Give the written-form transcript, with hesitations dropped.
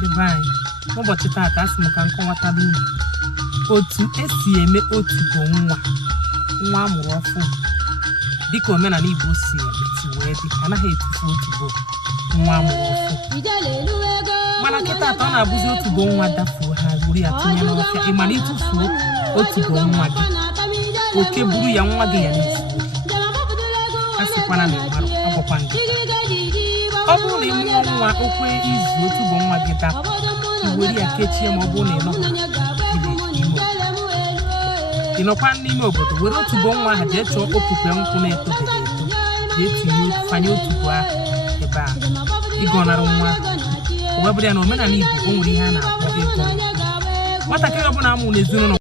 Divine. Ụbọchị taata asị m ka m kọwataba unu otu esi eme otubo nwa amụrụ ọfụ dịka omenala Igbo si wee dị anaghị etufu otubo nwa amụrụ ọfụ mana kịta atọ ọ na-abụzi otubo nwa dafuo ha buru ya tinye n'ọfịa ị mana ịtụfuo otubo nwa gị oke buru ya nwa gị ya na-efu a sịkwana na ịmarụ ọgwụkwa gị ọ bụrụ na ị mụọ nwa okwe izu otubo nwa gị dapụ iwere ya kechie ma ọ bụrụ na ị nọkwa n'ime obodo were otubo nwa ahụ jee chọọ opupe nkwụ na-etobeghị eto jee tinye fanye otubo ahụ ebe ahụ ịgọnarị nwa ahụ wee bụrụ ya na omenala Igbo o nwere ihe a na-akpọ ego nwatakịrị ọbụla amụrụ n'ezinụlọ